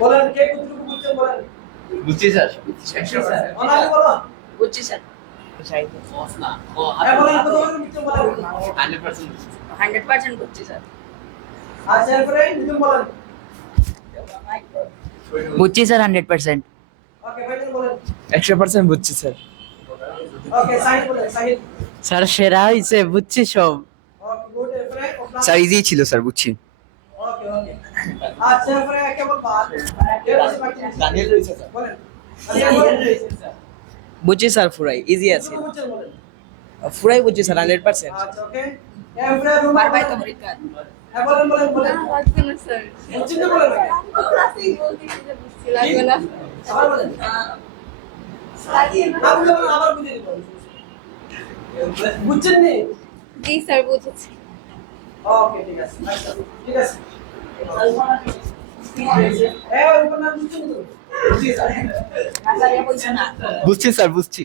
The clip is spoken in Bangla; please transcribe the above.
বলেন কে কতটুকু বুঝছেন বলেন। বুঝছি স্যার। অনালি বলো। বুঝছি স্যার। বলেন কতটুকু বুঝছেন বলেন। 100% 100% বুঝছি স্যার। আচ্ছা এরপরে নিজম বলেন। বুঝছি স্যার 100%। ওকে ভাইজান বলেন। 100% বুঝছি স্যার। ওকে সাহিদ বলেন সাহিদ। স্যার সেরা হইছে বুঝছি সব। ওকে গুড এরপরে ওপেন। স্যার ইজি ছিল স্যার বুঝছি। ওকে ওকে আচ্ছা এরপরে কেবল বাদ কে বলছে বাকি দানিয়েল রয়েছে স্যার। বলেন দানিয়েল রয়েছে স্যার। বুঝছি স্যার পুরাই ইজি আছে। কতটুকু বুঝছেন বলেন। পুরাই বুঝছি স্যার 100%। আচ্ছা ওকে এরপরে রুমা বারবার বলেন। তো পরীক্ষা। হ্যাঁ বলেন বলেন বলেন লাগবে না স্যার। বুঝছেন তো বলেন আগে। ক্লাসেই বলতেছি যে বুঝছি লাগবে না। আবার বলেন আপনি বলেন আবার বুঝিয়ে দিবেন বুঝছেন নি জি স্যার বুঝেছি। ওকে ঠিক আছে আচ্ছা ঠিক আছে এই উপর না বুঝছেন তো জি স্যার স্যার এ কইছে না। বুঝছি স্যার বুঝছি।